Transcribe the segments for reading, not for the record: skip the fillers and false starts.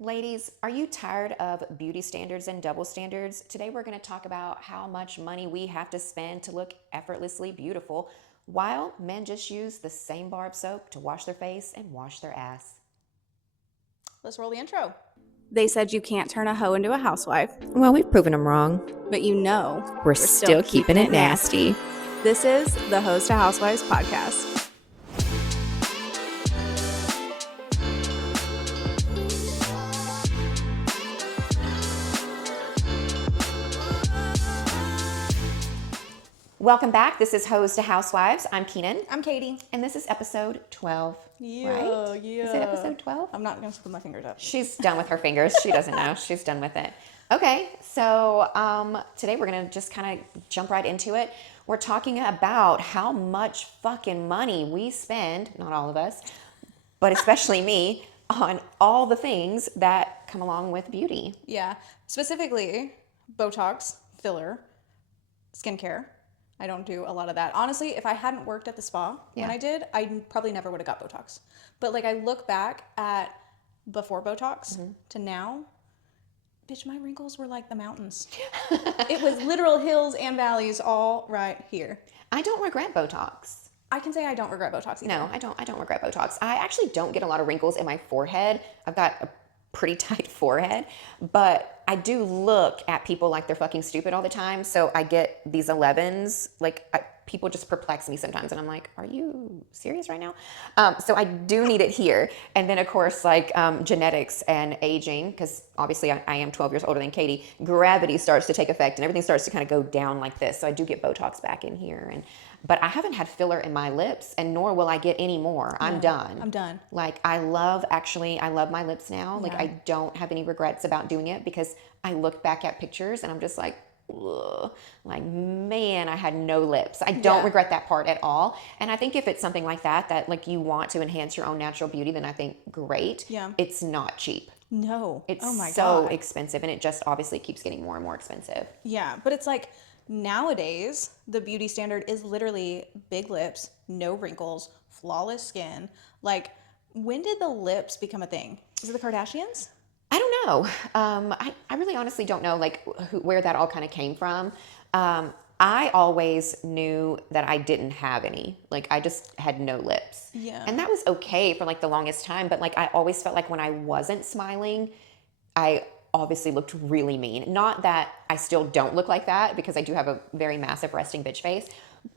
Ladies, are you tired of beauty standards and double standards? Today we're going to talk about how much money we have to spend to look effortlessly beautiful while men just use the same bar of soap to wash their face and wash their ass. Let's roll the intro. They said you can't turn a hoe into a housewife, Well, we've proven them wrong. but you know We're still keeping it nasty. This is the Host to Housewives podcast. Welcome back. This is Host to Housewives. I'm Keenan. I'm Katie. And this is episode 12. Yeah, right? yeah. Is it episode 12? I'm not going to put my fingers up. She's done with her fingers. She doesn't know. She's done with it. Okay, so today we're going to just kind of jump right into it. We're talking about how much fucking money we spend, not all of us, but especially me, on all the things that come along with beauty. Yeah. Specifically, Botox, filler, skincare. I don't do a lot of that. Honestly, if I hadn't worked at the spa when I did, I probably never would have got Botox. But like I look back at before Botox to now, bitch, my wrinkles were like the mountains. It was literal hills and valleys all right here. I don't regret Botox. I can say I don't regret Botox either. No, I don't regret Botox. I actually don't get a lot of wrinkles in my forehead. I've got a pretty tight forehead, but I do look at people like they're fucking stupid all the time. So I get these 11s, people just perplex me sometimes, and I'm like, are you serious right now? So I do need it here. And then of course, genetics and aging, because obviously I am 12 years older than Katie, gravity starts to take effect and everything starts to kind of go down like this. So I do get Botox back in here. But I haven't had filler in my lips, and nor will I get any more. I'm done. I'm done. I love my lips now. Yeah. I don't have any regrets about doing it because I look back at pictures and I'm just like, ugh, man, I had no lips. I don't regret that part at all. And I think if it's something like that you want to enhance your own natural beauty, then I think great. Yeah. It's not cheap. No. It's oh my so God. expensive, and it just obviously keeps getting more and more expensive. Yeah, but it's like nowadays the beauty standard is literally big lips, no wrinkles, flawless skin. Like, when did the lips become a thing? Is it the Kardashians? I don't know. I really honestly don't know where that all kind of came from. I always knew that I didn't have any. I just had no lips. Yeah. And that was okay for the longest time. But I always felt like when I wasn't smiling, I obviously looked really mean. Not that I still don't look like that, because I do have a very massive resting bitch face.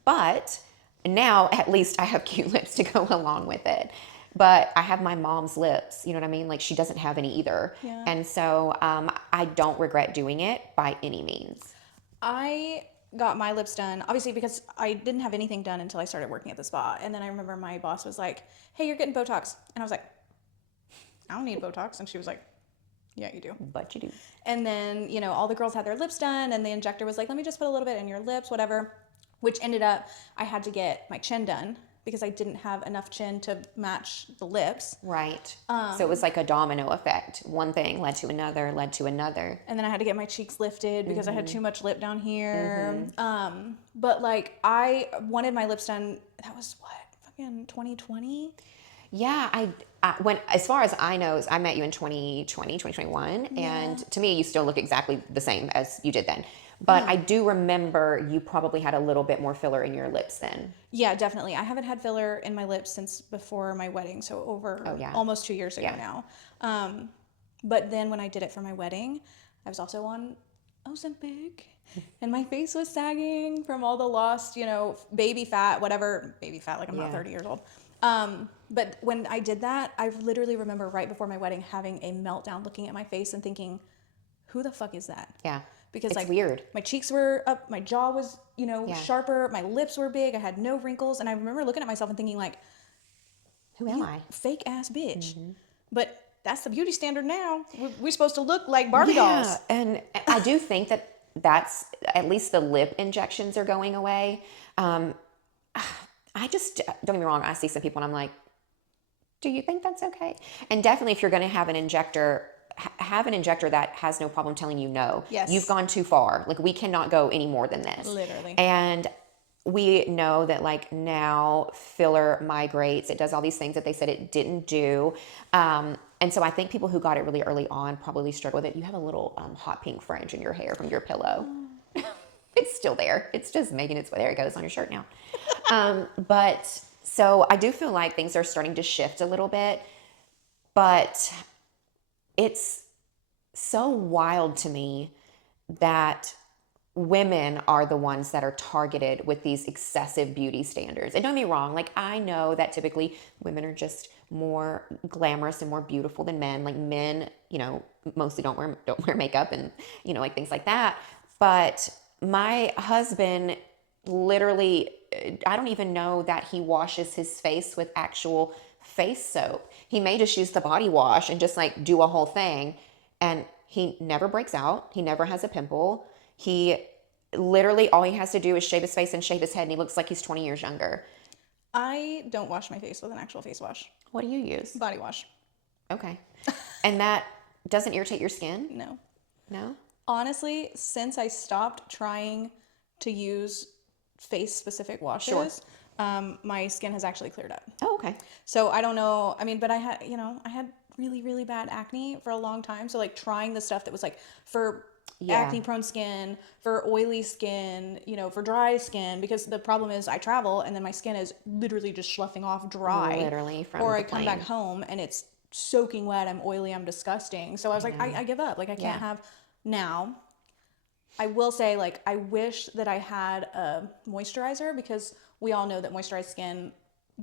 But now at least I have cute lips to go along with it. But I have my mom's lips, you know what I mean? She doesn't have any either. Yeah. And so I don't regret doing it by any means. I got my lips done, obviously, because I didn't have anything done until I started working at the spa. And then I remember my boss was like, hey, you're getting Botox. And I was like, I don't need Botox. And she was like, yeah, you do. But you do. And then, all the girls had their lips done, and the injector was like, let me just put a little bit in your lips, whatever, which ended up, I had to get my chin done because I didn't have enough chin to match the lips. Right. So it was like a domino effect. One thing led to another, led to another. And then I had to get my cheeks lifted because I had too much lip down here. But I wanted my lips done, that was fucking 2020? Yeah, when, as far as I know, I met you in 2020, 2021, and to me, you still look exactly the same as you did then. But I do remember you probably had a little bit more filler in your lips then. Yeah, definitely. I haven't had filler in my lips since before my wedding, so almost 2 years ago now. But then when I did it for my wedding, I was also on Ozempic, and my face was sagging from all the lost, baby fat, whatever, baby fat, I'm not 30 years old. But when I did that, I literally remember right before my wedding having a meltdown, looking at my face and thinking, who the fuck is that? Yeah. Because it's weird. My cheeks were up, my jaw was, sharper, my lips were big, I had no wrinkles, and I remember looking at myself and thinking who am I? Fake ass bitch. But that's the beauty standard now. We're supposed to look like Barbie dolls. And I do think that's at least the lip injections are going away. I just, don't get me wrong, I see some people and I'm like, do you think that's okay? And definitely if you're going to have an injector, have an injector that has no problem telling you no. Yes. You've gone too far. We cannot go any more than this. Literally. And we know that now filler migrates. It does all these things that they said it didn't do. And so I think people who got it really early on probably struggle with it. You have a little hot pink fringe in your hair from your pillow. It's still there. It's just making its way. There it goes on your shirt now. But so I do feel like things are starting to shift a little bit, but it's so wild to me that women are the ones that are targeted with these excessive beauty standards. And don't get me wrong, like I know that typically women are just more glamorous and more beautiful than men. Like men, you know, mostly don't wear makeup and, you know, like things like that. But my husband literally, I don't even know that he washes his face with actual face soap. He may just use the body wash and just like do a whole thing. And he never breaks out. He never has a pimple. He literally, all he has to do is shave his face and shave his head, and he looks like he's 20 years younger. I don't wash my face with an actual face wash. What do you use? Body wash. Okay. And that doesn't irritate your skin? No. No? Honestly, since I stopped trying to use face-specific washes, my skin has actually cleared up. Oh, okay. So I don't know. I mean, but I had really, really bad acne for a long time. So like trying the stuff that was like for acne prone skin, for oily skin, you know, for dry skin, because the problem is I travel and then my skin is literally just sloughing off dry. Literally from Or the I come plane. back home and it's soaking wet, I'm oily, I'm disgusting. So I was like, I give up. Like I can't have now. I will say, like, I wish that I had a moisturizer, because we all know that moisturized skin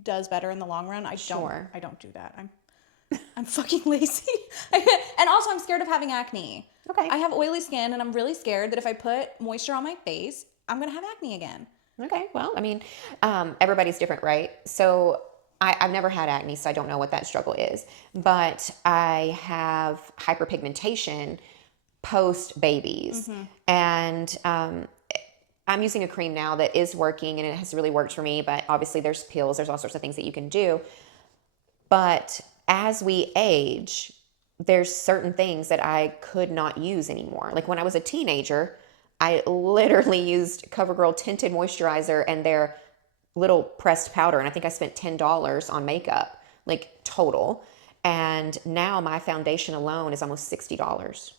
does better in the long run. I don't do that. I'm fucking lazy. And also I'm scared of having acne. Okay. I have oily skin and I'm really scared that if I put moisture on my face, I'm going to have acne again. Okay. Well, I mean, everybody's different, right? So I've never had acne, so I don't know what that struggle is. But I have hyperpigmentation post babies. And I'm using a cream now that is working, and it has really worked for me. But obviously there's pills, there's all sorts of things that you can do. But as we age, there's certain things that I could not use anymore. Like when I was a teenager, I literally used CoverGirl tinted moisturizer and their little pressed powder. And I think I spent $10 on makeup, like total. And now my foundation alone is almost $60.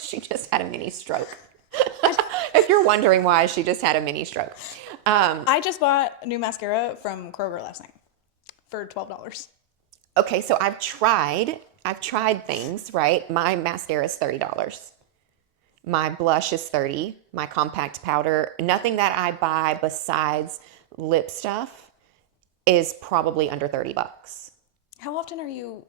She just had a mini stroke. If you're wondering why, she just had a mini stroke. I just bought a new mascara from Kroger last night for $12. Okay, so I've tried things, right? My mascara is $30. My blush is $30. My compact powder, nothing that I buy besides lip stuff is probably under $30. How often are you?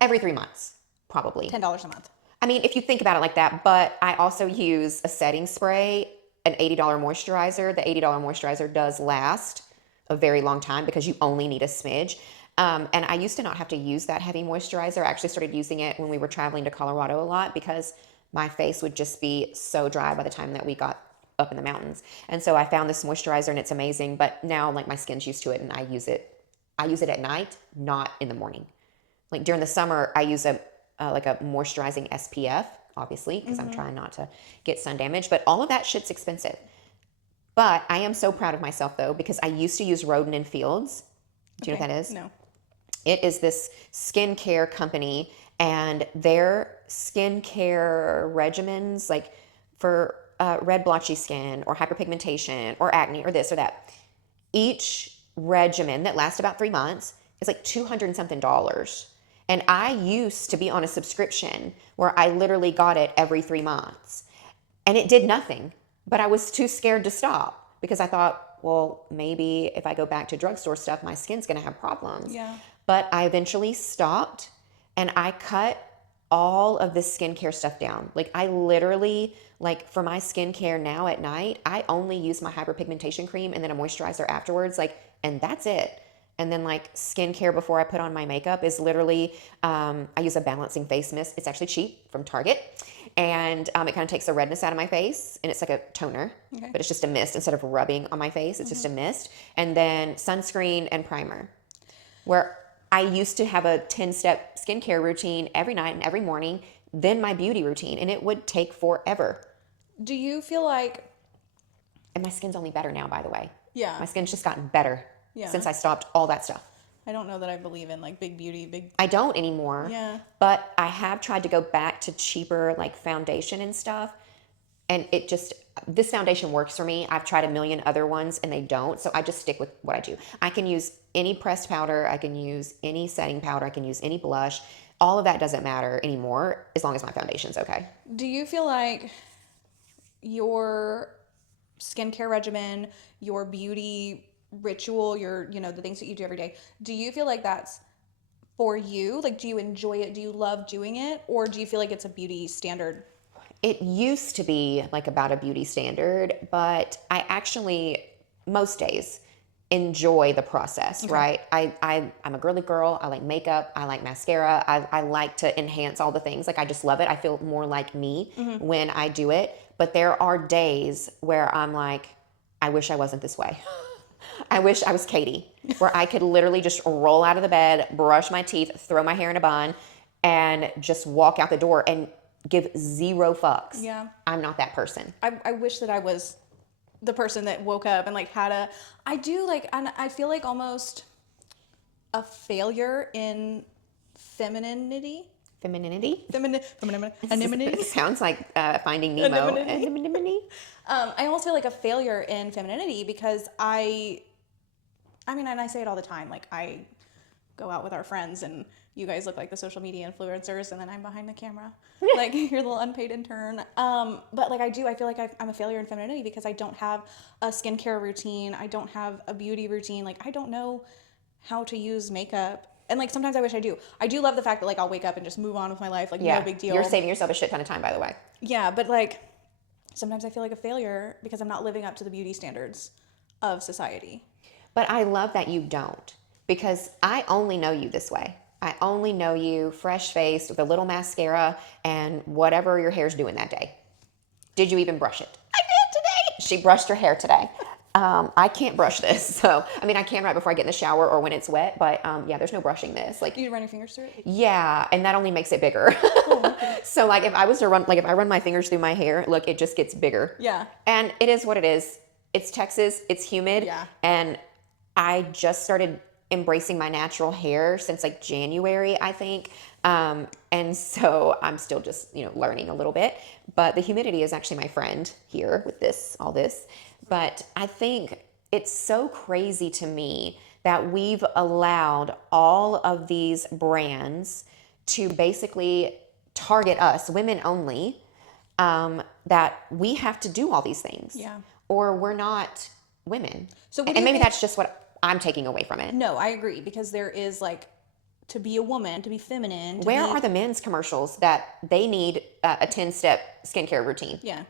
Every 3 months, probably. $10 a month. I mean, if you think about it like that, but I also use a setting spray, an $80 moisturizer. The $80 moisturizer does last a very long time because you only need a smidge. And I used to not have to use that heavy moisturizer. I actually started using it when we were traveling to Colorado a lot because my face would just be so dry by the time that we got up in the mountains. And so I found this moisturizer and it's amazing, but now like my skin's used to it and I use it at night, not in the morning. Like during the summer, I use a moisturizing SPF, obviously, because I'm trying not to get sun damage, but all of that shit's expensive. But I am so proud of myself though, because I used to use Roden and Fields. Do you know what that is? No. It is this skincare company, and their skincare regimens, like for red blotchy skin or hyperpigmentation or acne or this or that, each regimen that lasts about 3 months is like $200 and something. And I used to be on a subscription where I literally got it every 3 months. And it did nothing, but I was too scared to stop because I thought, well, maybe if I go back to drugstore stuff, my skin's gonna have problems. Yeah. But I eventually stopped and I cut all of the skincare stuff down. Like I literally, like for my skincare now at night, I only use my hyperpigmentation cream and then a moisturizer afterwards, and that's it. And then like skincare before I put on my makeup is literally, I use a balancing face mist. It's actually cheap from Target. And it kind of takes the redness out of my face. And it's like a toner, but it's just a mist instead of rubbing on my face. It's just a mist. And then sunscreen and primer. Where I used to have a 10-step skincare routine every night and every morning, then my beauty routine. And it would take forever. Do you feel like... And my skin's only better now, by the way. Yeah. My skin's just gotten better. since I stopped all that stuff. I don't know that I believe in like big beauty, I don't anymore. Yeah. But I have tried to go back to cheaper like foundation and stuff. And this foundation works for me. I've tried a million other ones and they don't. So I just stick with what I do. I can use any pressed powder. I can use any setting powder. I can use any blush. All of that doesn't matter anymore as long as my foundation's okay. Do you feel like your skincare regimen, your beauty ritual, the things that you do every day, do you feel like that's for you? Like, do you enjoy it? Do you love doing it? Or do you feel like it's a beauty standard? It used to be like about a beauty standard, but I actually, most days, enjoy the process, right? I'm a girly girl. I like makeup. I like mascara. I like to enhance all the things. Like, I just love it. I feel more like me when I do it. But there are days where I'm like, I wish I wasn't this way. I wish I was Katie, where I could literally just roll out of the bed, brush my teeth, throw my hair in a bun, and just walk out the door and give zero fucks. Yeah. I'm not that person. I wish that I was the person that woke up and like I do like, and I feel like almost a failure in femininity. Femininity? Anonymity. It sounds like Finding Nemo. Anonymity. I almost feel like a failure in femininity because I mean, and I say it all the time, like I go out with our friends and you guys look like the social media influencers and then I'm behind the camera, like your little unpaid intern. But like I feel like I'm a failure in femininity because I don't have a skincare routine. I don't have a beauty routine. Like I don't know how to use makeup. And like sometimes I wish I do. I do love the fact that like I'll wake up and just move on with my life. Like no big deal. You're saving yourself a shit ton of time, by the way. Yeah, but like sometimes I feel like a failure because I'm not living up to the beauty standards of society. But I love that you don't, because I only know you this way. I only know you fresh-faced with a little mascara and whatever your hair's doing that day. Did you even brush it? I did today. She brushed her hair today. I can't brush this. So, I mean, I can right before I get in the shower or when it's wet, but yeah, there's no brushing this. Like, Do you run your fingers through it? Yeah, and that only makes it bigger. Oh, okay. So like if I run my fingers through my hair, look, it just gets bigger. Yeah. And it is what it is. It's Texas, it's humid. Yeah. And I just started embracing my natural hair since like January, I think. And so I'm still just, learning a little bit, but the humidity is actually my friend here with all this. But I think it's so crazy to me that we've allowed all of these brands to basically target us, women only, that we have to do all these things. Yeah. Or we're not women. So and maybe that's just what I'm taking away from it. No, I agree, because there is like, to be a woman, to be feminine. Where are the men's commercials that they need a 10-step skincare routine? Yeah.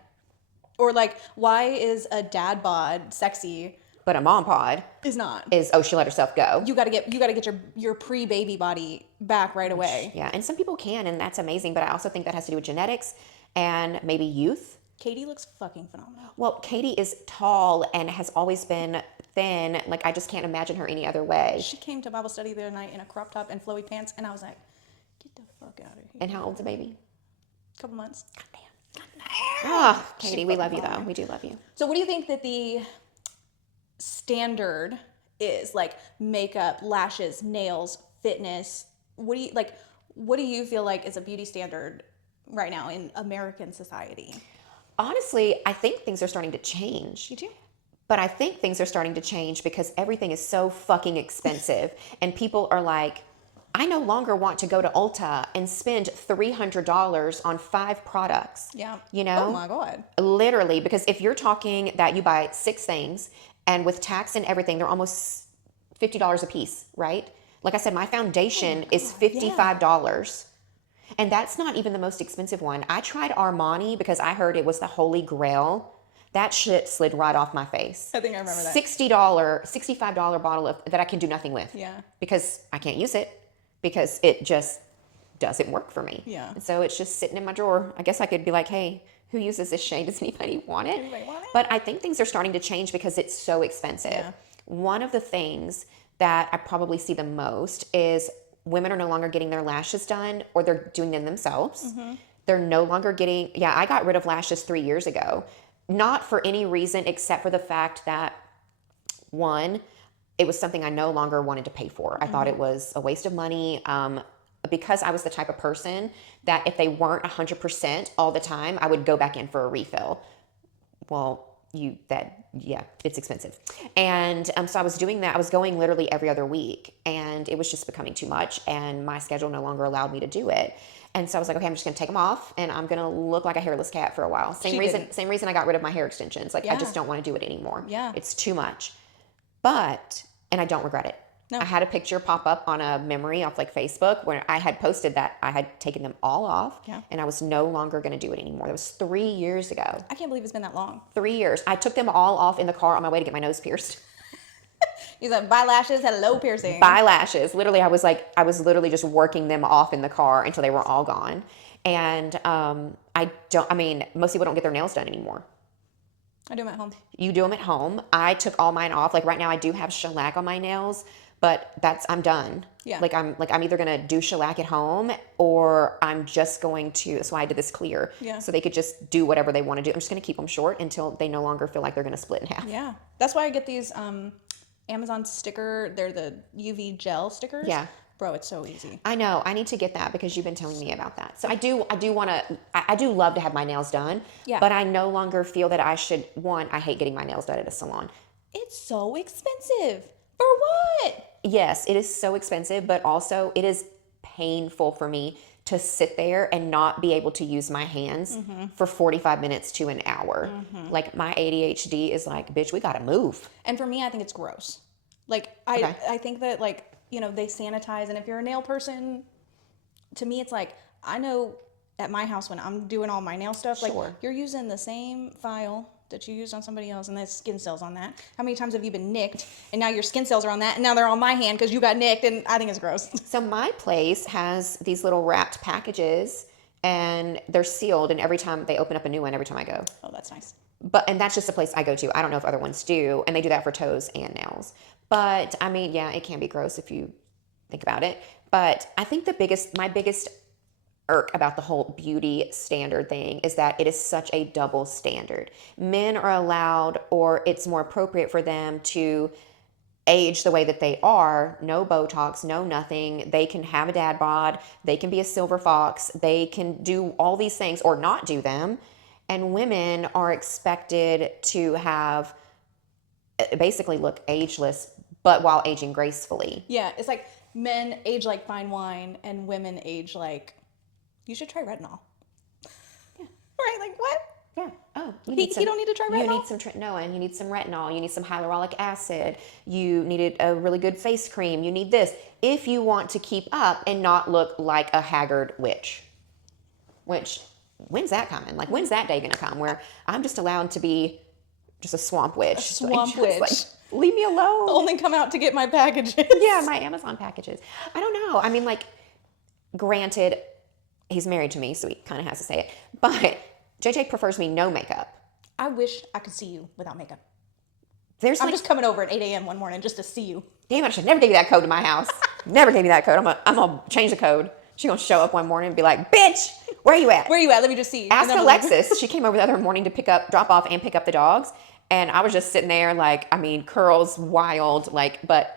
Or like, why is a dad bod sexy? But a mom pod is not. She let herself go. You gotta get your pre-baby body back right away. Yeah, and some people can, and that's amazing, but I also think that has to do with genetics and maybe youth. Katie looks fucking phenomenal. Well, Katie is tall and has always been thin. Like, I just can't imagine her any other way. She came to Bible study the other night in a crop top and flowy pants, and I was like, get the fuck out of here. And how old's the baby? A couple months. Goddamn. Oh, Katie, we love you, though. We do love you. So what do you think that the standard is? Like makeup, lashes, nails, fitness. What do you feel like is a beauty standard right now in American society? Honestly, I think things are starting to change. You do? But I think things are starting to change because everything is so fucking expensive. And people are like, I no longer want to go to Ulta and spend $300 on 5 products. Yeah. Oh my God. Literally, because if you're talking that you buy 6 things and with tax and everything, they're almost $50 a piece, right? Like I said, my foundation is $55. And that's not even the most expensive one. I tried Armani because I heard it was the holy grail. That shit slid right off my face. I think I remember that. $65 bottle that I can do nothing with. Yeah. Because I can't use it because it just doesn't work for me. Yeah. And so it's just sitting in my drawer. I guess I could be like, hey, who uses this shade? Does anybody want it? But I think things are starting to change because it's so expensive. Yeah. One of the things that I probably see the most is women are no longer getting their lashes done, or they're doing them themselves. Mm-hmm. They're no longer getting, I got rid of lashes 3 years ago. Not for any reason except for the fact that, one, it was something I no longer wanted to pay for. I thought it was a waste of money. Because I was the type of person that if they weren't 100% all the time, I would go back in for a refill. Well, it's expensive. And so I was doing that. I was going literally every other week, and it was just becoming too much, and my schedule no longer allowed me to do it. And so I was like, okay, I'm just going to take them off, and I'm going to look like a hairless cat for a while. Same reason I got rid of my hair extensions. Like, I just don't want to do it anymore. Yeah. It's too much. And I don't regret it. No. I had a picture pop up on a memory off like Facebook where I had posted that I had taken them all off, and I was no longer going to do it anymore. That was 3 years ago. I can't believe it's been that long. 3 years. I took them all off in the car on my way to get my nose pierced. He's like, buy lashes, hello piercing. Buy lashes. Literally, I was literally just working them off in the car until they were all gone. And most people don't get their nails done anymore. I do them at home. You do them at home. I took all mine off. Like right now I do have shellac on my nails, but I'm done. Yeah. I'm either going to do shellac at home, or I'm just going to, that's why I did this clear. Yeah. So they could just do whatever they want to do. I'm just going to keep them short until they no longer feel like they're going to split in half. Yeah. That's why I get these Amazon sticker. They're the UV gel stickers. Yeah. Bro, it's so easy. I know. I need to get that because you've been telling me about that. So I do love to have my nails done. Yeah. But I no longer feel that I should, I hate getting my nails done at a salon. It's so expensive. For what? Yes, it is so expensive, but also it is painful for me to sit there and not be able to use my hands for 45 minutes to an hour. Like my ADHD is like, bitch, we gotta move. And for me, I think it's gross. Like, I think that, like, you know, they sanitize, and if you're a nail person, to me, it's like, I know at my house when I'm doing all my nail stuff, like, you're using the same file that you used on somebody else, and there's skin cells on that. How many times have you been nicked, and now your skin cells are on that, and now they're on my hand because you got nicked, and I think it's gross. So my place has these little wrapped packages, and they're sealed, and every time they open up a new one every time I go. Oh, that's nice. And that's just the place I go to. I don't know if other ones do, and they do that for toes and nails. But I mean, yeah, it can be gross if you think about it. But I think my biggest irk about the whole beauty standard thing is that it is such a double standard. Men are allowed, or it's more appropriate for them to age the way that they are. No Botox, no nothing. They can have a dad bod. They can be a silver fox. They can do all these things or not do them. And women are expected to have basically look ageless, but while aging gracefully. Yeah, it's like men age like fine wine, and women age like, you should try retinol. Yeah. Right? Like, what? Yeah. Oh, you don't need to try retinol? You need some tretinoin. You need some retinol. You need some hyaluronic acid. You needed a really good face cream. You need this if you want to keep up and not look like a haggard witch. Which, when's that coming? Like, when's that day going to come where I'm just allowed to be just a swamp witch? A swamp witch. Like, leave me alone. Only come out to get my packages. Yeah, my Amazon packages. I don't know. I mean, like, granted, he's married to me, so he kind of has to say it. But JJ prefers me no makeup. I wish I could see you without makeup. I'm just coming over at 8 a.m. one morning just to see you. Damn it, I should never give you that code to my house. Never gave you that code. I'm gonna change the code. She's gonna show up one morning and be like, bitch, where are you at? Where are you at? Let me just see you. Ask Alexis. She came over the other morning to drop off and pick up the dogs. And I was just sitting there like, I mean, curls wild, like, but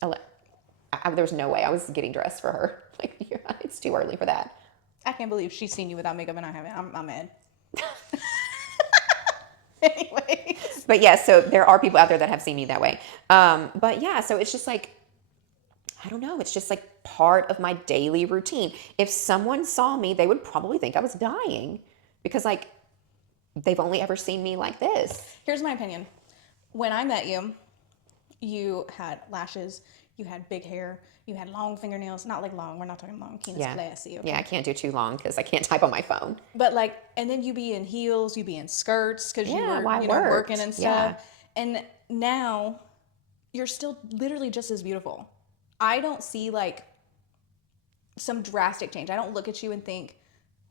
there was no way I was getting dressed for her. Like, it's too early for that. I can't believe she's seen you without makeup and I haven't. I'm mad. Anyway. But yeah, so there are people out there that have seen me that way. But yeah, so it's just like, I don't know. It's just like part of my daily routine. If someone saw me, they would probably think I was dying because like they've only ever seen me like this. Here's my opinion. When I met you, you had lashes, you had big hair, you had long fingernails. Not like long. We're not talking long. Keenness classy. Okay? Yeah, I can't do too long because I can't type on my phone. But like, and then you be in heels, you be in skirts because you were working and stuff. Yeah. And now you're still literally just as beautiful. I don't see like some drastic change. I don't look at you and think,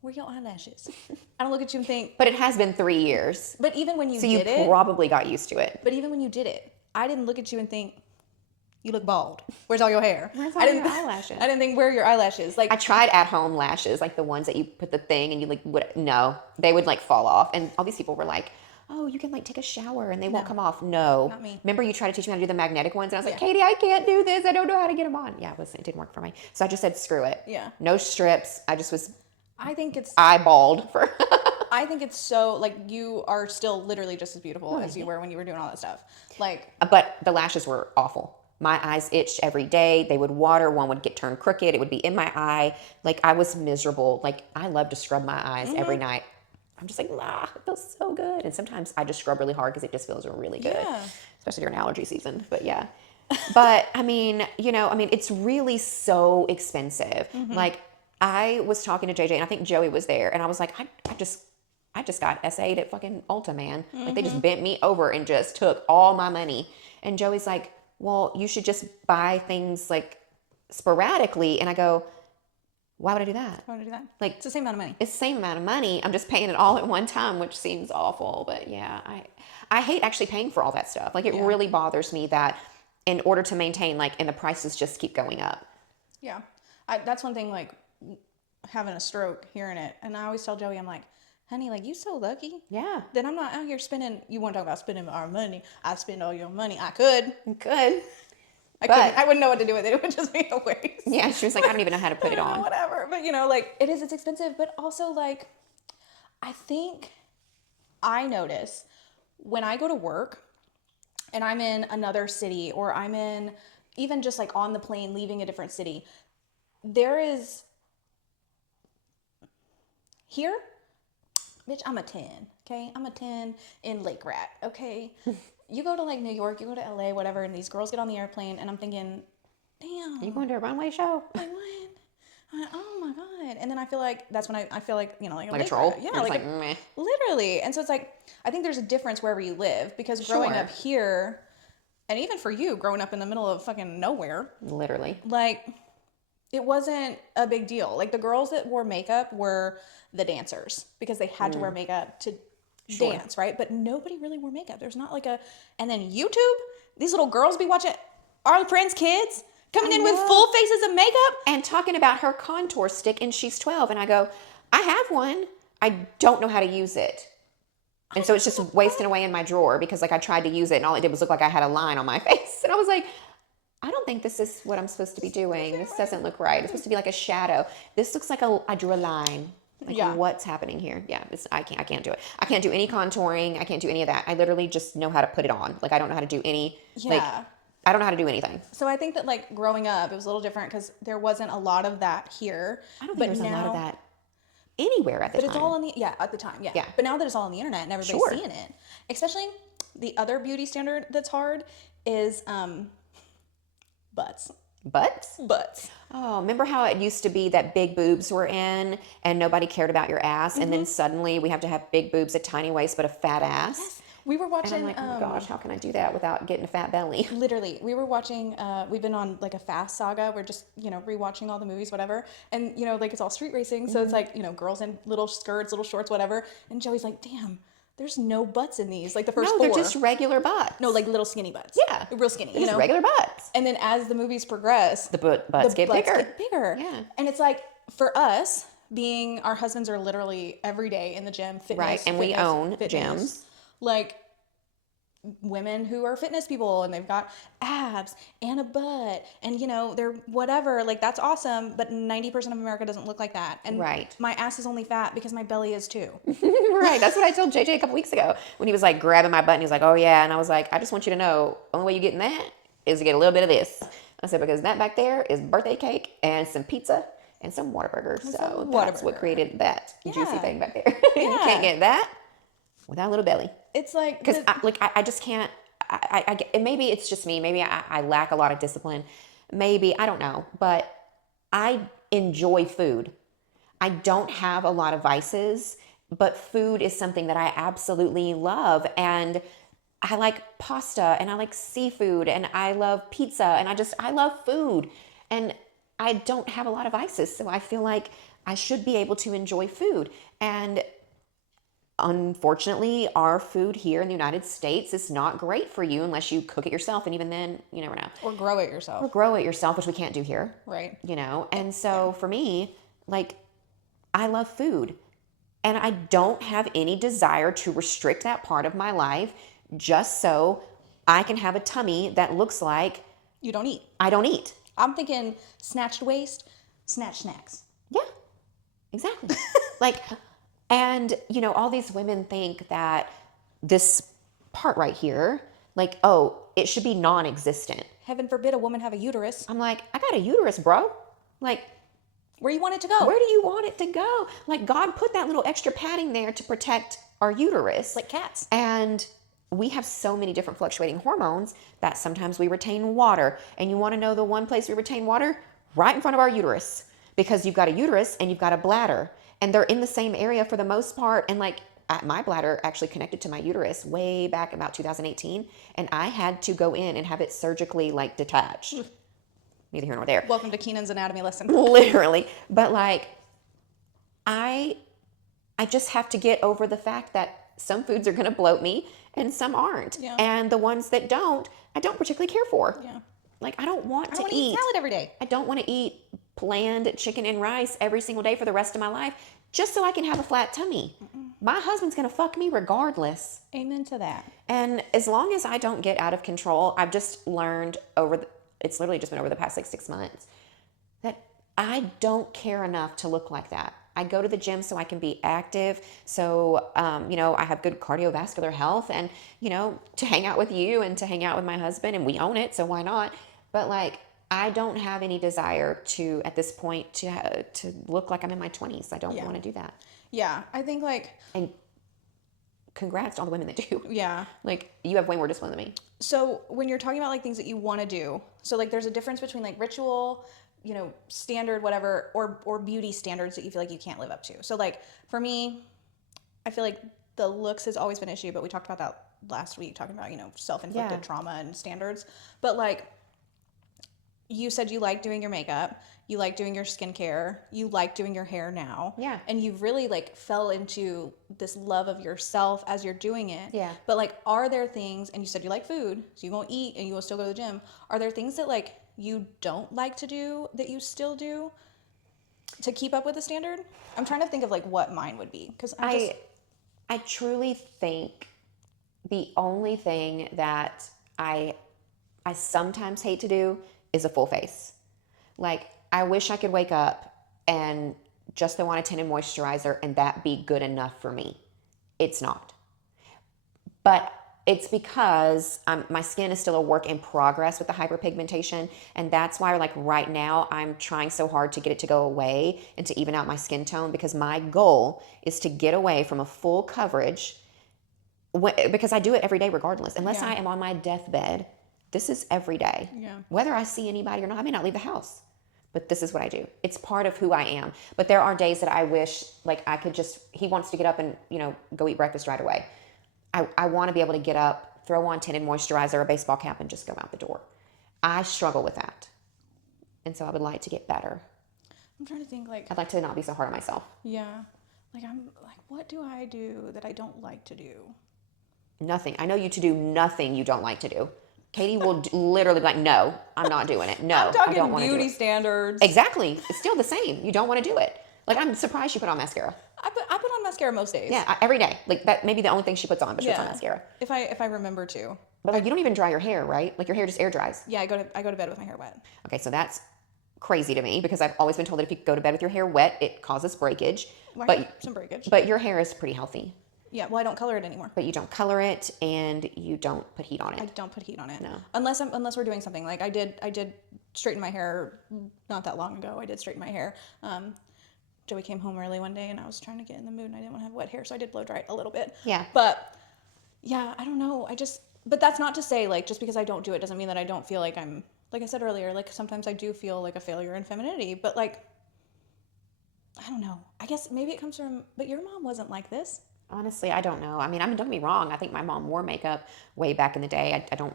where are your eyelashes? I don't look at you and think. But it has been 3 years. But even when you did it. So you probably got used to it. But even when you did it, I didn't look at you and think, you look bald. Where's all your hair? Where's all your eyelashes? I didn't think, where are your eyelashes? Like, I tried at-home lashes, like the ones that you put the thing and you like, no, they would like fall off. And all these people were like, oh, you can like take a shower and they won't come off. No. Not me. Remember you tried to teach me how to do the magnetic ones and I was like, Katie, I can't do this. I don't know how to get them on. Yeah, it didn't work for me. So I just said, screw it. Yeah. No strips. I just was I think it's eyeballed for I think it's so, like, you are still literally just as beautiful as you were when you were doing all that stuff. Like, but the lashes were awful. My eyes itched every day. They would water. One would get turned crooked. It would be in my eye. Like, I was miserable. Like, I love to scrub my eyes every night. I'm just like, it feels so good. And sometimes I just scrub really hard because it just feels really good, especially during allergy season. But yeah. But I mean, it's really so expensive. Like, I was talking to JJ and I think Joey was there and I was like, I just got SA'd at fucking Ulta, man. Like, they just bent me over and just took all my money. And Joey's like, well, you should just buy things like sporadically. And I go, why would I do that? Why would I do that? Like, it's the same amount of money. It's the same amount of money. I'm just paying it all at one time, which seems awful. But yeah, I hate actually paying for all that stuff. Like, it really bothers me that in order to maintain, like, and the prices just keep going up. Yeah. That's one thing, like, having a stroke, hearing it. And I always tell Joey, I'm like, honey, like, you so lucky. Yeah. That I'm not out here spending, you want to talk about spending our money. I spend all your money. I could. I wouldn't know what to do with it. It would just be a waste. Yeah, she was like, I don't even know how to put it on. Whatever. But, like, it's expensive. But also, like, I think I notice when I go to work and I'm in another city or I'm in even just, like, on the plane leaving a different city, there is here, bitch, I'm a 10, okay? I'm a 10 in Lake Rat, okay? You go to, like, New York, you go to LA, whatever, and these girls get on the airplane, and I'm thinking, damn. Are you going to a runway show? Like, what? Oh, my God. And then I feel like, that's when I feel like, like a troll? Rat. Yeah, like meh. Literally. And so it's like, I think there's a difference wherever you live, because growing up here, and even for you, growing up in the middle of fucking nowhere. Literally. Like, it wasn't a big deal. Like, the girls that wore makeup were the dancers because they had to wear makeup to dance, right? But nobody really wore makeup. There's not like and then YouTube, these little girls be watching our friends' kids coming in with full faces of makeup. And talking about her contour stick and she's 12. And I go, I have one. I don't know how to use it. And so it's just wasting away in my drawer because, like, I tried to use it and all it did was look like I had a line on my face. And I was like, I don't think this is what I'm supposed to be doing. This doesn't look right. It's supposed to be like a shadow. This looks like I drew a line. Like, what's happening here? Yeah, I can't do it. I can't do any contouring. I can't do any of that. I literally just know how to put it on. Like, I don't know how to do any, I don't know how to do anything. So I think that, like, growing up, it was a little different because there wasn't a lot of that here. I don't think there's a lot of that anywhere at the time. But it's all on at the time, yeah. But now that it's all on the internet and everybody's seeing it, especially the other beauty standard that's hard is butts. Butts. Oh, remember how it used to be that big boobs were in and nobody cared about your ass? And then suddenly we have to have big boobs, a tiny waist, but a fat ass? Yes. We were watching... And I'm like, oh my gosh, how can I do that without getting a fat belly? Literally. We were watching... we've been on, like, a fast saga. We're just, rewatching all the movies, whatever. And, like, it's all street racing. So it's like, girls in little skirts, little shorts, whatever. And Joey's like, damn... There's no butts in these, like the first 4. No, they're just regular butts. No, like little skinny butts. Yeah. Real skinny, just regular butts. And then as the movies progress... The butts get bigger. Yeah. And it's like, for us, being... Our husbands are literally every day in the gym, fitness. Right, and we own gyms. Like, women who are fitness people and they've got abs and a butt and they're whatever, like, that's awesome, but 90% of America doesn't look like that. And my ass is only fat because my belly is too. Right. That's what I told JJ a couple weeks ago when he was like grabbing my butt and he was like, oh yeah, and I was like, I just want you to know, only way you get in that is to get a little bit of this. I said, because that back there is birthday cake and some pizza and some Whataburger. So that's what created that juicy thing back there. You can't get that without a little belly. It's like, because I just can't. Maybe it's just me. Maybe I lack a lot of discipline. Maybe, I don't know. But I enjoy food. I don't have a lot of vices, but food is something that I absolutely love. And I like pasta and I like seafood and I love pizza and I love food. And I don't have a lot of vices. So I feel like I should be able to enjoy food. And unfortunately, our food here in the United States is not great for you unless you cook it yourself. And even then, you never know. Or grow it yourself. Which we can't do here. Right. And so for me, like, I love food. And I don't have any desire to restrict that part of my life just so I can have a tummy that looks like You don't eat. I don't eat. I'm thinking snatched waist, snatch snacks. Yeah, exactly. Like, and all these women think that this part right here, like, oh, it should be non-existent. Heaven forbid a woman have a uterus. I'm like, I got a uterus, bro. Like, where you want it to go? Where do you want it to go? Like, God put that little extra padding there to protect our uterus. Like cats. And we have so many different fluctuating hormones that sometimes we retain water. And you want to know the one place we retain water? Right in front of our uterus. Because you've got a uterus and you've got a bladder. And they're in the same area for the most part. And like, my bladder actually connected to my uterus way back about 2018. And I had to go in and have it surgically like detached. Neither here nor there. Welcome to Keenan's anatomy lesson. Literally. But like, I just have to get over the fact that some foods are going to bloat me and some aren't. Yeah. And the ones that don't, I don't particularly care for. Yeah. Like, I don't want to eat salad every day. I don't want to eat bland chicken and rice every single day for the rest of my life just so I can have a flat tummy. My husband's going to fuck me regardless. Amen to that. And as long as I don't get out of control, I've just learned it's literally just been over the past like 6 months that I don't care enough to look like that. I go to the gym so I can be active. So, I have good cardiovascular health and, to hang out with you and to hang out with my husband, and we own it. So why not? But like, I don't have any desire to, at this point, to look like I'm in my 20s. I don't want to do that. Yeah. I think and congrats to all the women that do. Yeah. Like, you have way more discipline than me. So when you're talking about like things that you want to do, so like there's a difference between like ritual, standard, whatever, or beauty standards that you feel like you can't live up to. So like for me, I feel like the looks has always been an issue, but we talked about that last week, talking about, self-inflicted trauma and standards. But like, you said you like doing your makeup, you like doing your skincare, you like doing your hair now. Yeah. And you've really like fell into this love of yourself as you're doing it. Yeah. But like, are there things, and you said you like food, so you won't eat and you will still go to the gym. Are there things that like you don't like to do that you still do to keep up with the standard? I'm trying to think of like what mine would be. Cause I truly think the only thing that I sometimes hate to do is a full face. Like, I wish I could wake up and just throw on a tinted moisturizer and that be good enough for me. It's not. But it's because my skin is still a work in progress with the hyperpigmentation. And that's why, like, right now, I'm trying so hard to get it to go away and to even out my skin tone, because my goal is to get away from a full coverage, because I do it every day regardless. Unless I am on my deathbed, this is every day. Yeah. Whether I see anybody or not, I may not leave the house, but this is what I do. It's part of who I am. But there are days that I wish, like, I could just, he wants to get up and, go eat breakfast right away. I want to be able to get up, throw on tinted moisturizer, a baseball cap, and just go out the door. I struggle with that. And so I would like to get better. I'm trying to think, like, I'd like to not be so hard on myself. Yeah. Like, I'm like, what do I do that I don't like to do? Nothing. I know you to do nothing you don't like to do. Katie will literally be like, no, I'm not doing it. No, I'm talking I don't want to do it. beauty standards. Exactly. It's still the same. You don't want to do it. Like, I'm surprised you put on mascara. I put on mascara most days. Yeah, every day. Like, that may be the only thing she puts on, but she puts on mascara. If I remember to. But like, you don't even dry your hair, right? Like, your hair just air dries. Yeah, I go to bed with my hair wet. Okay, so that's crazy to me, because I've always been told that if you go to bed with your hair wet, it causes breakage. Some breakage. But your hair is pretty healthy. Yeah, well, I don't color it anymore. But you don't color it, and you don't put heat on it. I don't put heat on it. No. Unless we're doing something. Like I did straighten my hair not that long ago. I did straighten my hair. Joey came home early one day and I was trying to get in the mood and I didn't want to have wet hair, so I did blow dry it a little bit. Yeah. But yeah, I don't know. But that's not to say, like, just because I don't do it doesn't mean that I don't feel like I'm, like I said earlier, like sometimes I do feel like a failure in femininity, but like, I don't know. I guess maybe it comes from, but your mom wasn't like this. Honestly, I don't know. I mean, don't get me wrong. I think my mom wore makeup way back in the day. I don't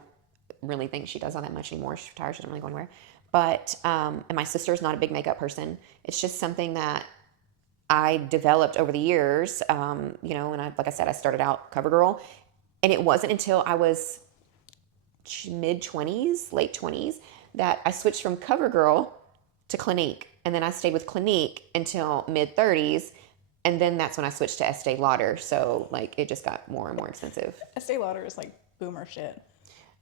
really think she does all that much anymore. She's retired. She doesn't really go anywhere. But, and my sister's not a big makeup person. It's just something that I developed over the years. And like I said, I started out CoverGirl. And it wasn't until I was mid-20s, late 20s, that I switched from CoverGirl to Clinique. And then I stayed with Clinique until mid-30s. And then that's when I switched to Estee Lauder. So like it just got more and more expensive. Estee Lauder is like boomer shit.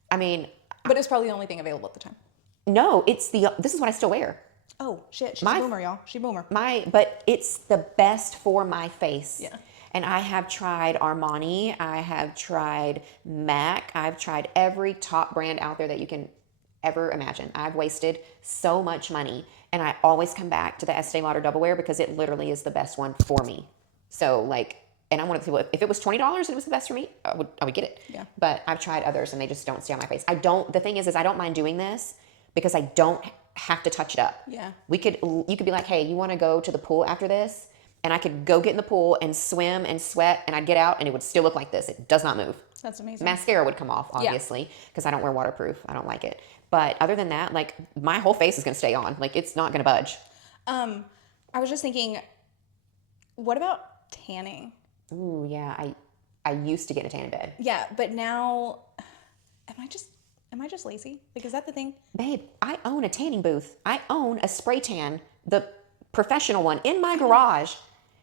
I mean, but it's probably the only thing available at the time. No, this is what I still wear. Oh shit, she's a boomer, y'all. She boomer. But it's the best for my face. Yeah. And I have tried Armani. I have tried MAC. I've tried every top brand out there that you can ever imagine. I've wasted so much money, and I always come back to the Estee Lauder Double Wear because it literally is the best one for me. So like, and I'm one of the people, if it was $20 and it was the best for me, I would get it. Yeah. But I've tried others and they just don't stay on my face. The thing is I don't mind doing this because I don't have to touch it up. Yeah. You could be like, hey, you want to go to the pool after this? And I could go get in the pool and swim and sweat, and I'd get out and it would still look like this. It does not move. That's amazing. Mascara would come off, obviously, because I don't wear waterproof. I don't like it. But other than that, like, my whole face is going to stay on. Like, it's not going to budge. I was just thinking, what about tanning? Ooh, yeah. I used to get in a tan in bed. Yeah, but now, am I just lazy? Like, is that the thing? Babe, I own a tanning booth. I own a spray tan, the professional one, in my garage,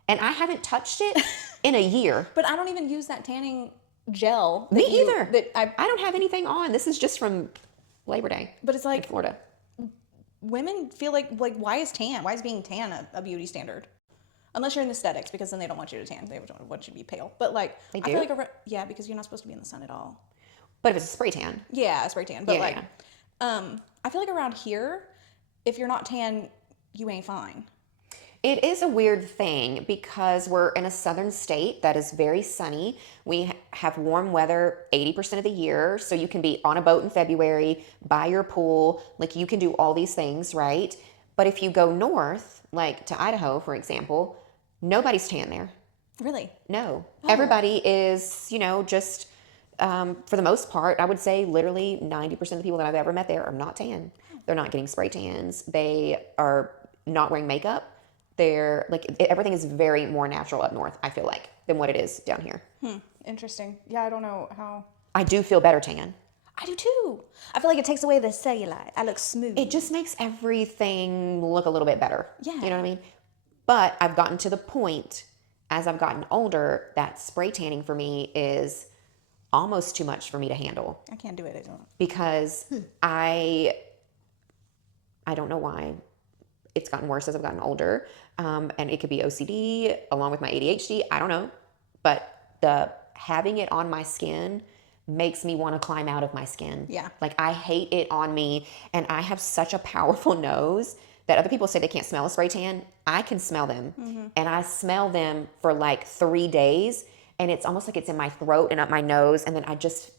and I haven't touched it in a year. But I don't even use that tanning gel. Me either. I don't have anything on. This is just from Labor Day. But it's like in Florida. Women feel like why is being tan a beauty standard? Unless you're in aesthetics, because then they don't want you to tan. They want you to be pale. But like, they do? I feel like because you're not supposed to be in the sun at all. But if it's a spray tan. Yeah, a spray tan. But I feel like around here, if you're not tan, you ain't fine. It is a weird thing because we're in a southern state that is very sunny. We have warm weather 80% of the year. So you can be on a boat in February, by your pool. Like, you can do all these things, right? But if you go north, like to Idaho, for example, nobody's tan there. Really? No. Oh. Everybody is, just for the most part, I would say literally 90% of the people that I've ever met there are not tan. They're not getting spray tans. They are not wearing makeup. They're like, everything is very more natural up north, I feel like, than what it is down here. Interesting. Yeah, I don't know how. I do feel better tan. I do too. I feel like it takes away the cellulite. I look smooth. It just makes everything look a little bit better. Yeah. You know what I mean? But I've gotten to the point, as I've gotten older, that spray tanning for me is almost too much for me to handle. I can't do it. I don't. Because I don't know why. It's gotten worse as I've gotten older. And it could be OCD along with my ADHD. I don't know. But having it on my skin makes me want to climb out of my skin. Yeah. Like, I hate it on me. And I have such a powerful nose that other people say they can't smell a spray tan. I can smell them. Mm-hmm. And I smell them for like 3 days. And it's almost like it's in my throat and up my nose. And then I'm just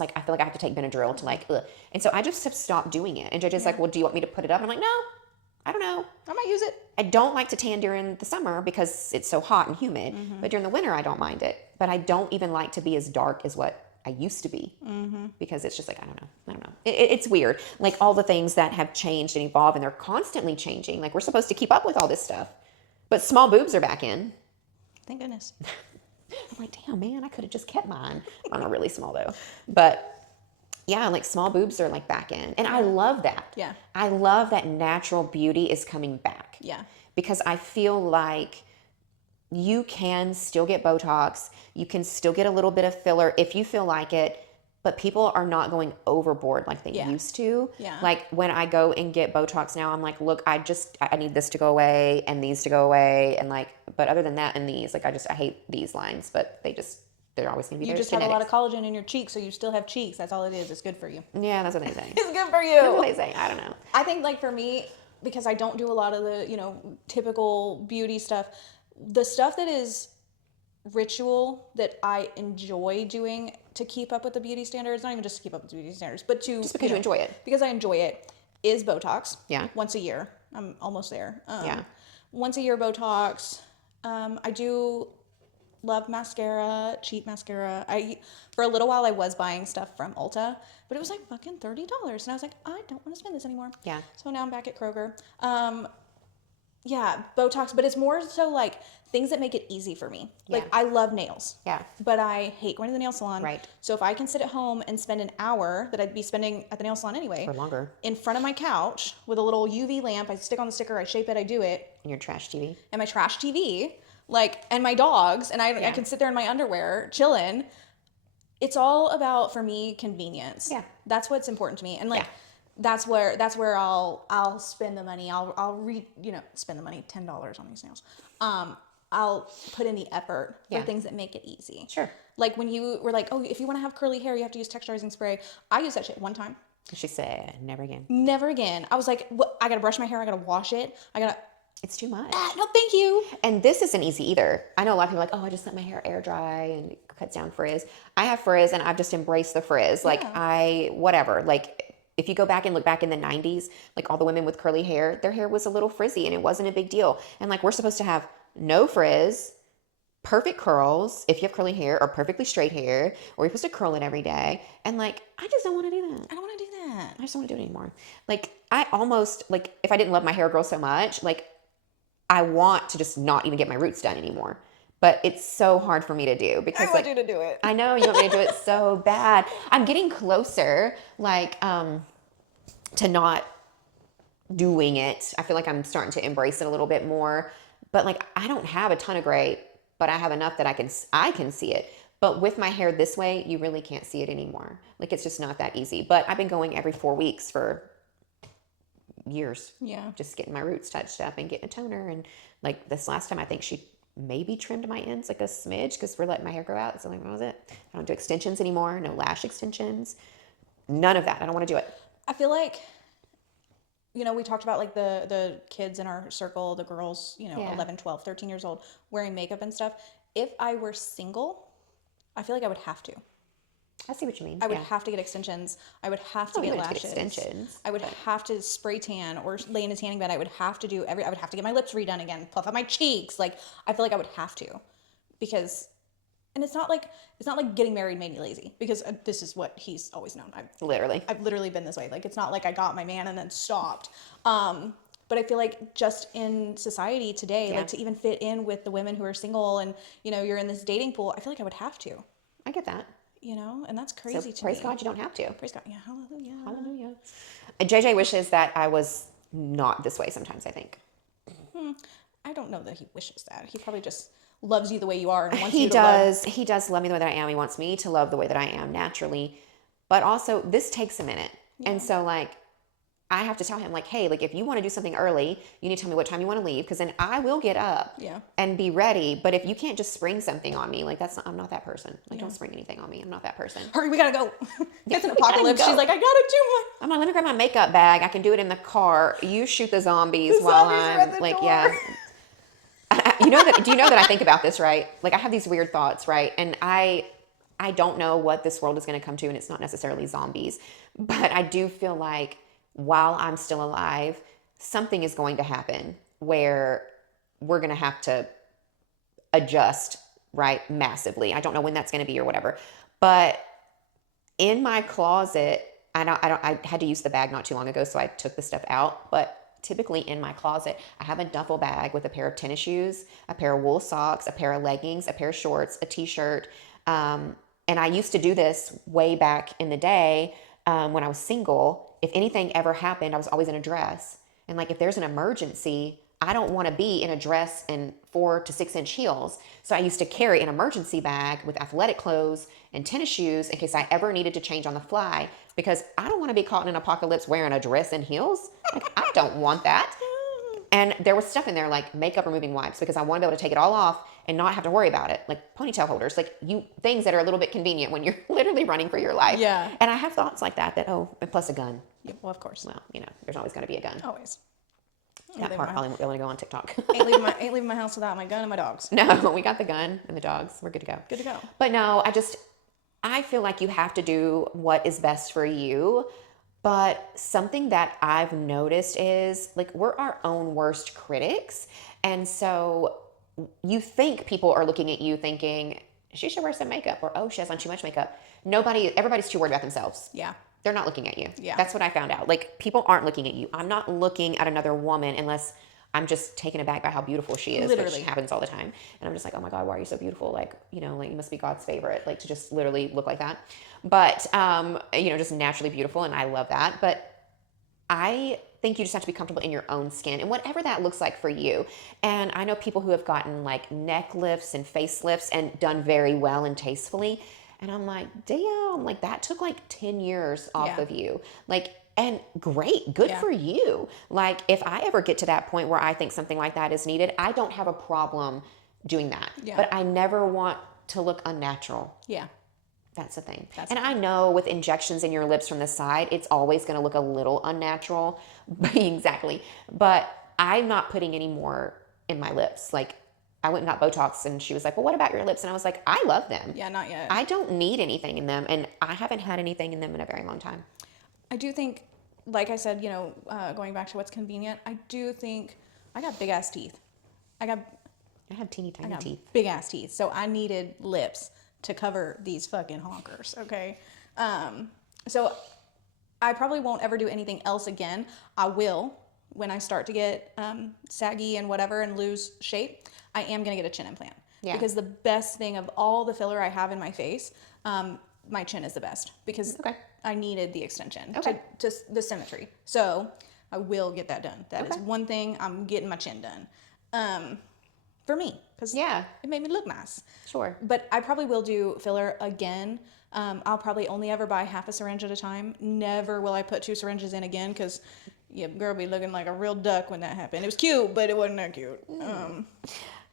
like, I feel like I have to take Benadryl to like, ugh. And so I just have stopped doing it. And JJ's like, well, do you want me to put it up? And I'm like, no. I don't know. I might use it. I don't like to tan during the summer because it's so hot and humid. Mm-hmm. But during the winter, I don't mind it. But I don't even like to be as dark as what I used to be. Mm-hmm. Because it's just like, I don't know. It's weird. Like, all the things that have changed and evolved, and they're constantly changing. Like, we're supposed to keep up with all this stuff. But small boobs are back in. Thank goodness. I'm like, damn, man, I could have just kept mine. I'm not really small, though. But yeah, like, small boobs are like back in. And I love that. Yeah. I love that natural beauty is coming back. Yeah. Because I feel like you can still get Botox. You can still get a little bit of filler if you feel like it. But people are not going overboard like they used to. Yeah. Like, when I go and get Botox now, I'm like, look, I need this to go away and these to go away. And like, but other than that and these, like, I hate these lines, but they're always going to be there. You just have a lot of collagen in your cheeks, so you still have cheeks. That's all it is. It's good for you. Yeah, that's what they say. It's good for you. That's what they say. I don't know. I think, like, for me, because I don't do a lot of the, typical beauty stuff, the stuff that is ritual that I enjoy doing to keep up with the beauty standards, not even just to keep up with the beauty standards, but just because you enjoy it. Because I enjoy it, is Botox. Yeah. Once a year. I'm almost there. Yeah. Once a year Botox. I do love mascara, cheap mascara. For a little while I was buying stuff from Ulta, but it was like fucking $30, and I was like, I don't want to spend this anymore. Yeah. So now I'm back at Kroger. Yeah, Botox, but it's more so like things that make it easy for me. Yeah. Like, I love nails. Yeah. But I hate going to the nail salon. Right. So if I can sit at home and spend an hour that I'd be spending at the nail salon anyway, Or longer. in front of my couch with a little UV lamp, I stick on the sticker, I shape it, I do it, And your trash TV. and my trash TV, Like, and my dogs, and I can sit there in my underwear chilling. It's all about, for me, convenience. Yeah. That's what's important to me. And like, that's where I'll spend the money. I'll spend the money, $10 on these nails. I'll put in the effort for things that make it easy. Sure. Like when you were like, oh, if you want to have curly hair, you have to use texturizing spray. I used that shit one time. She said, never again. Never again. I was like, what? I got to brush my hair. I got to wash it. It's too much. No, thank you. And this isn't easy either. I know a lot of people are like, oh, I just let my hair air dry and it cuts down frizz. I have frizz and I've just embraced the frizz. Like whatever. Like if you go back and look back in the 90s, like all the women with curly hair, their hair was a little frizzy and it wasn't a big deal. And like we're supposed to have no frizz, perfect curls if you have curly hair, or perfectly straight hair, or you're supposed to curl it every day. And like, I just don't want to do that. I don't want to do that. I just don't want to do it anymore. Like I almost, like if I didn't love my hair girl so much, like I want to just not even get my roots done anymore. But it's so hard for me to do because I want you to do it. I know you want me to do it so bad. I'm getting closer, like, to not doing it. I feel like I'm starting to embrace it a little bit more. But like, I don't have a ton of gray, but I have enough that I can see it. But with my hair this way, you really can't see it anymore. Like, it's just not that easy. But I've been going every 4 weeks for years. Yeah. Just getting my roots touched up and getting a toner. And like this last time, I think she maybe trimmed my ends like a smidge because we're letting my hair grow out. So like, what was it? I don't do extensions anymore. No lash extensions. None of that. I don't want to do it. I feel like, we talked about like the kids in our circle, the girls, 11, 12, 13 years old, wearing makeup and stuff. If I were single, I feel like I would have to. I see what you mean. I would have to get extensions. I would have to get lashes. Extensions. I would have to spray tan or lay in a tanning bed. I would have to I would have to get my lips redone again, puff out my cheeks. Like, I feel like I would have to, because, and it's not like getting married made me lazy, because this is what he's always known. I've literally been this way. Like, it's not like I got my man and then stopped. But I feel like just in society today, like to even fit in with the women who are single and, you're in this dating pool, I feel like I would have to. I get that. And that's crazy to me. Praise God, you don't have to. Praise God. Yeah, hallelujah. Hallelujah. JJ wishes that I was not this way sometimes, I think. I don't know that he wishes that. He probably just loves you the way you are and wants you to love. He does love me the way that I am. He wants me to love the way that I am naturally. But also, this takes a minute. Yeah. And so, like, I have to tell him, like, hey, like, if you want to do something early, you need to tell me what time you want to leave, because then I will get up and be ready. But if you can't just spring something on me, like, I'm not that person. Like, don't spring anything on me. I'm not that person. Hurry, we gotta go. It's an apocalypse. She's like, I gotta do my... I'm like, let me grab my makeup bag. I can do it in the car. You shoot the zombies while I'm like, door. Do you know that I think about this, right? Like, I have these weird thoughts, right? And I don't know what this world is going to come to, and it's not necessarily zombies. But I do feel like while I'm still alive, something is going to happen where we're going to have to adjust, right? Massively. I don't know when that's going to be or whatever. But in my closet, I had to use the bag not too long ago, so I took the stuff out. But typically in my closet, I have a duffel bag with a pair of tennis shoes, a pair of wool socks, a pair of leggings, a pair of shorts, a t-shirt. And I used to do this way back in the day when I was single. If anything ever happened, I was always in a dress. And like, if there's an emergency, I don't want to be in a dress and 4 to 6 inch heels. So I used to carry an emergency bag with athletic clothes and tennis shoes in case I ever needed to change on the fly, because I don't want to be caught in an apocalypse wearing a dress and heels. Like, I don't want that. And there was stuff in there like makeup removing wipes, because I wanted to be able to take it all off and not have to worry about it. Like ponytail holders, like things that are a little bit convenient when you're literally running for your life. Yeah. And I have thoughts like that, and plus a gun. Yeah, well, of course. Well, there's always going to be a gun. Always. That part probably won't be able to go on TikTok. ain't leaving my house without my gun and my dogs. No, we got the gun and the dogs. We're good to go. Good to go. But no, I feel like you have to do what is best for you. But something that I've noticed is, like, we're our own worst critics. And so you think people are looking at you thinking, she should wear some makeup, or, oh, she has on too much makeup. Everybody's too worried about themselves. Yeah. They're not looking at you. Yeah. That's what I found out. Like, people aren't looking at you. I'm not looking at another woman unless I'm just taken aback by how beautiful she is, literally. which happens all the time. And I'm just like, oh my God, why are you so beautiful? Like, like you must be God's favorite, like to just literally look like that. But, just naturally beautiful. And I love that. But I think you just have to be comfortable in your own skin and whatever that looks like for you. And I know people who have gotten like neck lifts and facelifts and done very well and tastefully. And I'm like, damn, like that took like 10 years off of you. Like, and great, good for you. Like if I ever get to that point where I think something like that is needed, I don't have a problem doing that. Yeah. But I never want to look unnatural. Yeah. That's the thing. And I know with injections in your lips from the side, it's always going to look a little unnatural. Exactly. But I'm not putting any more in my lips. Like I went and got Botox and she was like, well, what about your lips? And I was like, I love them. Yeah, not yet. I don't need anything in them. And I haven't had anything in them in a very long time. I do think, like I said, going back to what's convenient, I do think I got big ass teeth. I have teeny tiny teeth. Big ass teeth. So I needed lips to cover these fucking honkers, okay? So I probably won't ever do anything else again. I will when I start to get saggy and whatever and lose shape. I am gonna get a chin implant. Yeah. Because the best thing of all the filler I have in my face, my chin is the best because I needed the extension to the symmetry. So I will get that done. That is one thing. I'm getting my chin done. For me, because it made me look nice. Sure. But I probably will do filler again. I'll probably only ever buy half a syringe at a time. Never will I put 2 syringes in again because girl be looking like a real duck when that happened. It was cute, but it wasn't that cute.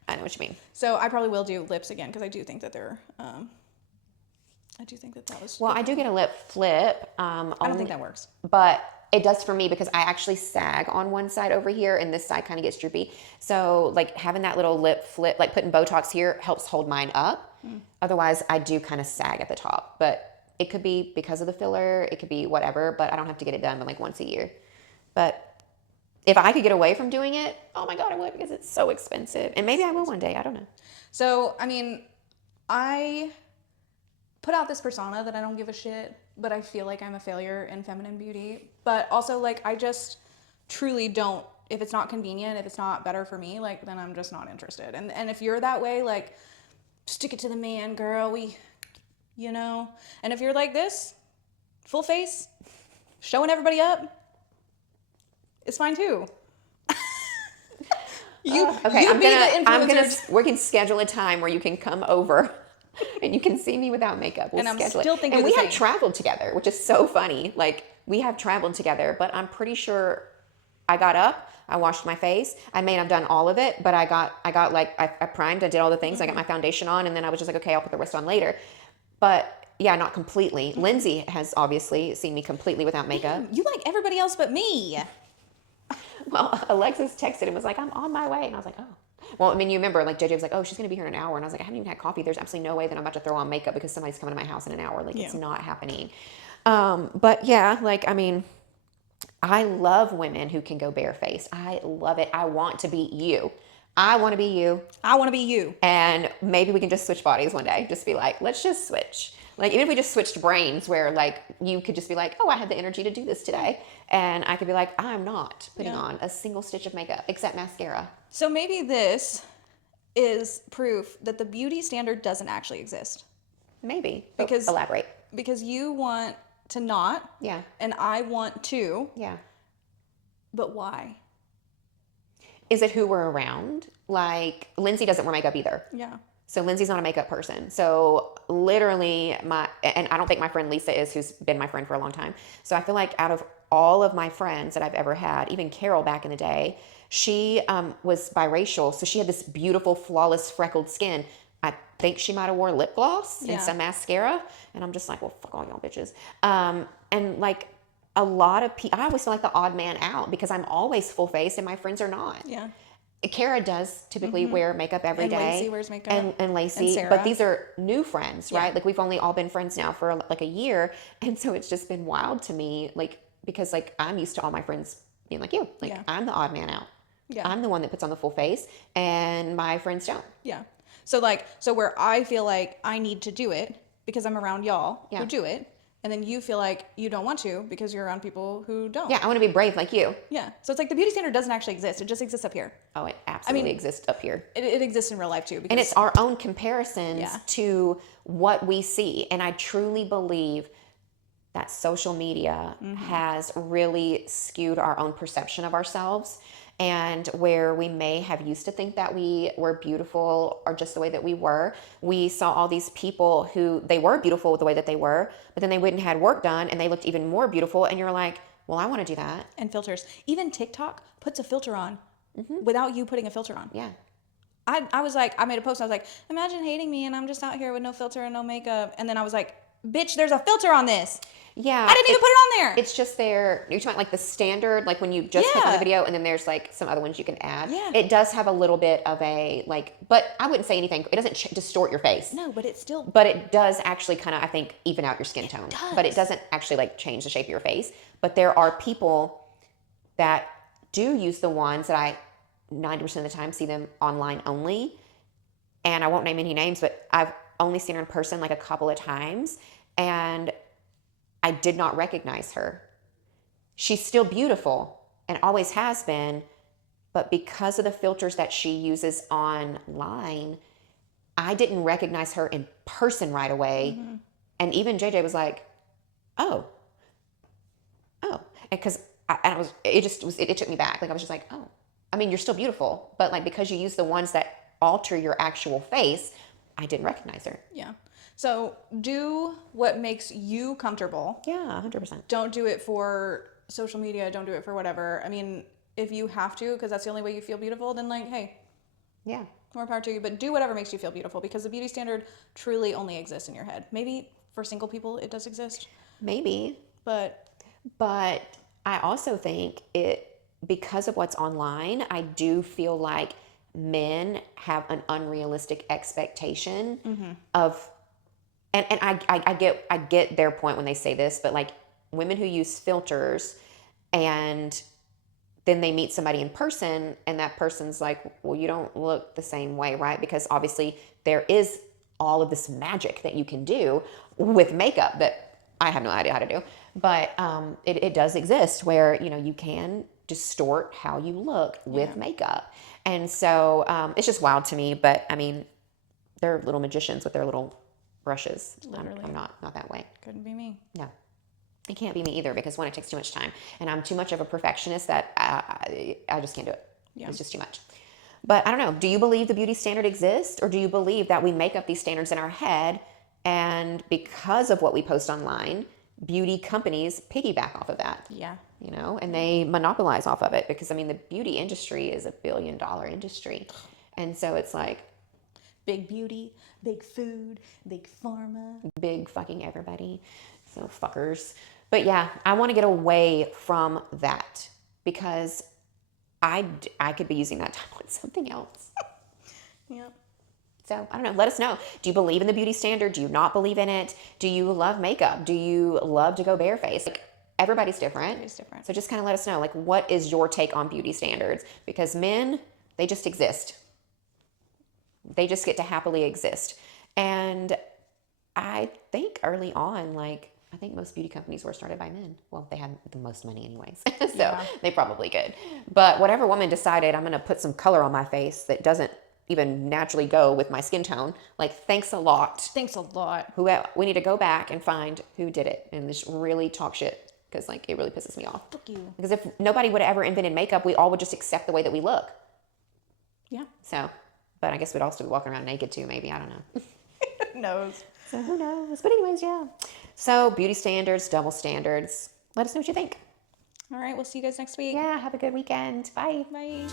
I know what you mean. So I probably will do lips again because I do think that they're... I do think that was... Well, I do get a lip flip. I don't think that works. But it does for me because I actually sag on one side over here and this side kind of gets droopy. So like having that little lip flip, like putting Botox here helps hold mine up. Otherwise, I do kind of sag at the top. But it could be because of the filler. It could be whatever. But I don't have to get it done but like once a year. But if I could get away from doing it, oh my God, I would because it's so expensive. And maybe I will one day. I don't know. So, I mean, I put out this persona that I don't give a shit, but I feel like I'm a failure in feminine beauty. But also, like, I just truly don't, if it's not convenient, if it's not better for me, like, then I'm just not interested. And if you're that way, like, stick it to the man, girl, And if you're like this, full face, showing everybody up, it's fine too. We can schedule a time where you can come over and you can see me without makeup. We'll schedule it. And we have traveled together, which is so funny. Like we have traveled together, but I'm pretty sure I got up, I washed my face. I may have done all of it, but I primed, I did all the things. I got my foundation on, and then I was just like, okay, I'll put the rest on later. But yeah, not completely. Lindsay has obviously seen me completely without makeup. You like everybody else but me. Well, Alexis texted and was like, I'm on my way. And I was like, oh. Well, I mean, you remember, like, JJ was like, oh, she's going to be here in an hour. And I was like, I haven't even had coffee. There's absolutely no way that I'm about to throw on makeup because somebody's coming to my house in an hour. Like, it's not happening. But yeah, like, I mean, I love women who can go barefaced. I love it. I want to be you. I want to be you. I want to be you. And maybe we can just switch bodies one day. Just be like, let's just switch. Like, even if we just switched brains where, like, you could just be like, oh, I had the energy to do this today. And I could be like, I'm not putting on a single stitch of makeup except mascara. So maybe this is proof that the beauty standard doesn't actually exist. Maybe. Because elaborate. Because you want to not. Yeah. And I want to. Yeah. But why? Is it who we're around? Like, Lindsay doesn't wear makeup either. Yeah. So Lindsay's not a makeup person. So literally and I don't think my friend Lisa is, who's been my friend for a long time. So I feel like out of all of my friends that I've ever had, even Carol back in the day, she was biracial. So she had this beautiful, flawless, freckled skin. I think she might have wore lip gloss and some mascara. And I'm just like, well, fuck all y'all bitches. And like a lot of people, I always feel like the odd man out because I'm always full face and my friends are not. Yeah. Kara does typically wear makeup every day. And Lacey wears makeup. And Lacey. And but these are new friends, right? Like we've only all been friends now for like a year. And so it's just been wild to me, like, because like I'm used to all my friends being like you. Like I'm the odd man out. Yeah. I'm the one that puts on the full face and my friends don't. Yeah. So where I feel like I need to do it because I'm around y'all who do it. And then you feel like you don't want to because you're around people who don't. Yeah, I want to be brave like you. Yeah. So it's like the beauty standard doesn't actually exist. It just exists up here. Oh, it absolutely exists up here. It exists in real life too. And it's our own comparisons to what we see. And I truly believe that social media has really skewed our own perception of ourselves, and where we may have used to think that we were beautiful or just the way that we were. We saw all these people who they were beautiful the way that they were, but then they went and had work done and they looked even more beautiful. And you're like, well, I want to do that. And filters. Even TikTok puts a filter on without you putting a filter on. Yeah. I was like, I made a post. I was like, imagine hating me and I'm just out here with no filter and no makeup. And then I was like, bitch, there's a filter on this. Yeah. I didn't even put it on there. It's just there. You're talking like the standard, like when you just click on the video and then there's like some other ones you can add. Yeah. It does have a little bit of a like, but I wouldn't say anything. It doesn't distort your face. No, but it's still. But it does actually kind of, I think, even out your skin tone. does. But it doesn't actually like change the shape of your face. But there are people that do use the ones that I 90% of the time see them online only. And I won't name any names, but I've only seen her in person like a couple of times. And I did not recognize her. She's still beautiful and always has been, but because of the filters that she uses online, I didn't recognize her in person right away. And even JJ was like, oh, and because it took me back. Like I was just like, oh, I mean, you're still beautiful, but like because you use the ones that alter your actual face, I didn't recognize her. Yeah. So do what makes you comfortable. Yeah, 100%. Don't do it for social media. Don't do it for whatever. I mean, if you have to, because that's the only way you feel beautiful, then like, hey, yeah, more power to you. But do whatever makes you feel beautiful, because the beauty standard truly only exists in your head. Maybe for single people it does exist. Maybe. But I also think because of what's online, I do feel like men have an unrealistic expectation of, and I get their point when they say this, but like women who use filters and then they meet somebody in person and that person's like, well, you don't look the same way, right? Because obviously there is all of this magic that you can do with makeup that I have no idea how to do, but it does exist where, you know, you can distort how you look with makeup. And so it's just wild to me, but I mean, they're little magicians with their little brushes. I'm not that way. couldn't be me. No, it can't be me either, because one, it takes too much time and I'm too much of a perfectionist that I just can't do it. Yeah. It's just too much. But I don't know. Do you believe the beauty standard exists, or do you believe that we make up these standards in our head, and because of what we post online, beauty companies piggyback off of that? Yeah. You know, and they monopolize off of it, because I mean, the beauty industry is $1 billion industry. And so it's like big beauty, big food, big pharma, big fucking everybody. So fuckers. But yeah, I want to get away from that, because I could be using that time on something else. Yeah. So I don't know. Let us know. Do you believe in the beauty standard? Do you not believe in it? Do you love makeup? Do you love to go barefaced? Like, everybody's different. Everybody's different. So just kind of let us know, like, what is your take on beauty standards? Because men, they just exist. They just get to happily exist. And I think early on, like, I think most beauty companies were started by men. Well, they had the most money anyways. So they probably could. But whatever woman decided, I'm going to put some color on my face that doesn't even naturally go with my skin tone, like, thanks a lot. Thanks a lot. We need to go back and find who did it and just really talk shit, because like it really pisses me off. Fuck you. Because if nobody would have ever invented makeup, we all would just accept the way that we look. Yeah. So, but I guess we'd also be walking around naked too, maybe. I don't know. Who knows? So who knows? But anyways, yeah. So beauty standards, double standards. Let us know what you think. All right. We'll see you guys next week. Yeah. Have a good weekend. Bye. Bye.